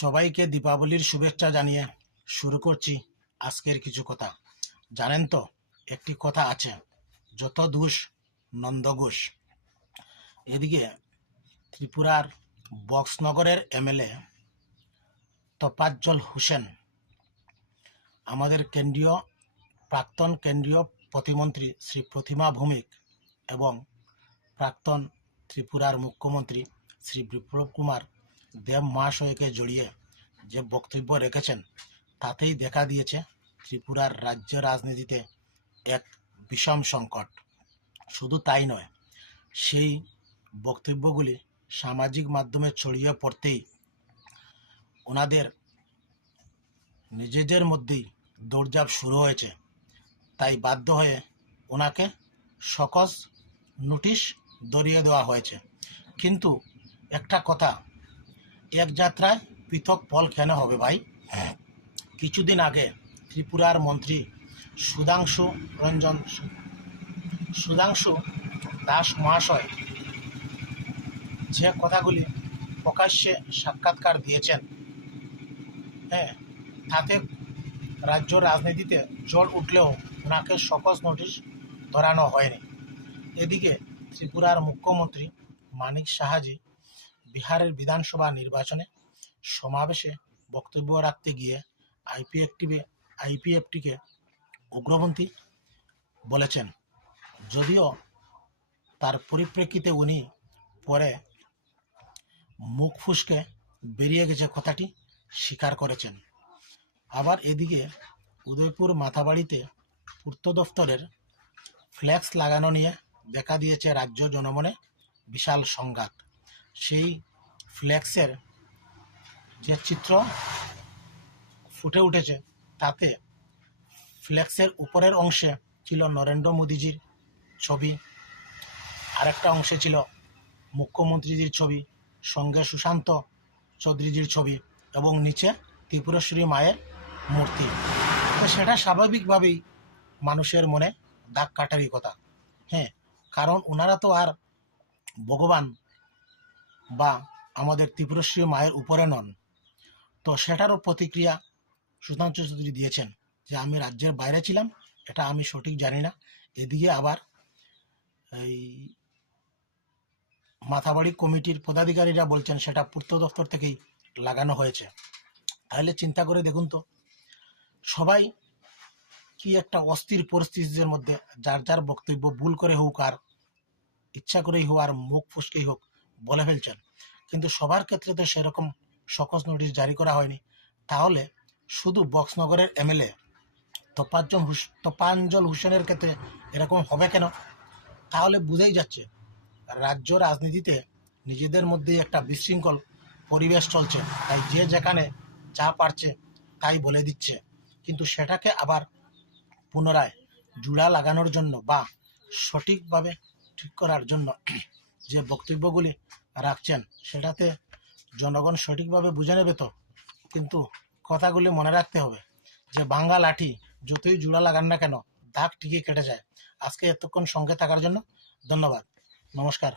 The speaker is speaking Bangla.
সবাইকে দীপাবলির শুভেচ্ছা জানিয়ে শুরু করছি আজকের কিছু কথা। জানেন তো, একটি কথা আছে, যত দোষ নন্দঘোষ। এদিকে ত্রিপুরার বক্সনগরের এমএলএ তপাজ্জল হোসেন, আমাদের কেন্দ্রীয়, প্রাক্তন কেন্দ্রীয় প্রতিমন্ত্রী শ্রী প্রতিমা ভৌমিক এবং প্রাক্তন ত্রিপুরার মুখ্যমন্ত্রী শ্রী বিপ্লব কুমার দেব মহাশয়কে জড়িয়ে যে বক্তব্য রেখেছেন, তাতেই দেখা দিয়েছে ত্রিপুরার রাজ্য রাজনীতিতে এক বিষম সংকট। শুধু তাই নয়, সেই বক্তব্যগুলি সামাজিক মাধ্যমে ছড়িয়ে পড়তেই ওনাদের নিজেদের মধ্যেই দৌড়ঝাঁপ শুরু হয়েছে। তাই বাধ্য হয়ে ওনাকে সকস নোটিশ ধরিয়ে দেওয়া হয়েছে। কিন্তু একটা কথা এক যাত্রায় পৃথক ফল কেন হবে ভাই? হ্যাঁ। কিছুদিন আগে ত্রিপুরার মন্ত্রী সুধাংশু রঞ্জন সুধাংশু দাস মহাশয় যে কথাগুলি প্রকাশ্যে সাক্ষাৎকার দিয়েছেন হ্যাঁ তাতে রাজ্য রাজনীতিতে জল উঠলেও ওনাকে সকস নোটিশ ধরানো হয়নি। এদিকে ত্রিপুরার মুখ্যমন্ত্রী মানিক সাহাজি বিহারের বিধানসভা নির্বাচনে সমাবেশে বক্তব্য রাখতে গিয়ে আইপিএফটিকে আইপিএফটিকে উগ্রপন্থী বলেছেন। যদিও তার পরিপ্রেক্ষিতে উনি পরে মুখ ফুসকে বেরিয়ে গেছে কথাটি স্বীকার করেছেন। আবার এদিকে উদয়পুর মাথাবাড়িতে পূর্ত দফতরের ফ্ল্যাক্স লাগানো নিয়ে দেখা দিয়েছে রাজ্য জনমনে বিশাল সংঘাত। সেই ফ্ল্যাক্সের যে চিত্র ফুটে উঠেছে, তাতে ফ্ল্যাক্সের উপরের অংশে ছিল নরেন্দ্র মোদীজির ছবি, আরেকটা অংশে ছিল মুখ্যমন্ত্রীজির ছবি, সঙ্গে সুশান্ত চৌধুরীজির ছবি এবং নিচে ত্রিপুরেশ্বরী মায়ের মূর্তি। সেটা স্বাভাবিকভাবেই মানুষের মনে দাগ কাটারই কথা। হ্যাঁ কারণ ওনারা তো আর ভগবান বা আমাদের ত্রিপুরেশ্বরী মায়ের উপরে নন। তো সেটারও প্রতিক্রিয়া সুধাংশু চৌধুরী দিয়েছেন যে আমি রাজ্যের বাইরে ছিলাম, এটা আমি সঠিক জানি না। এদিকে আবার এই মাথাবাড়ি কমিটির পদাধিকারীরা বলছেন সেটা পূর্ত দপ্তর থেকেই লাগানো হয়েছে। তাহলে চিন্তা করে দেখুন তো, সবাই কি একটা অস্থির পরিস্থিতির মধ্যে যার যার বক্তব্য ভুল করে হোক আর ইচ্ছা করেই হোক আর মুখ ফুসকেই হোক বলে ফেলছেন। কিন্তু সবার ক্ষেত্রে তো সেরকম সকস নোটিশ জারি করা হয়নি। তাহলে শুধু বক্সনগরের এমএলএ তোপাঞ্জল হুস, তোপাঞ্জল হুসেনের ক্ষেত্রে এরকম হবে কেন? তাহলে বুঝেই যাচ্ছে, রাজ্য রাজনীতিতে নিজেদের মধ্যে একটা বিশৃঙ্খল পরিবেশ চলছে। তাই যে যেখানে যা পারছে, তাই বলে দিচ্ছে। কিন্তু সেটাকে আবার পুনরায় জুড়া লাগানোর জন্য বা সঠিকভাবে ঠিক করার জন্য যে বক্তব্যগুলি রাখছেন, সেটাতে জনগণ সঠিকভাবে বুঝে নেবে তো। কিন্তু কথাগুলি মনে রাখতে হবে যে বাঙ্গা লাঠি যতই জুড়া লাগান না কেন, দাগ ঠিকই কেটে যায়। আজকে এতক্ষণ সঙ্গে থাকার জন্য ধন্যবাদ। নমস্কার।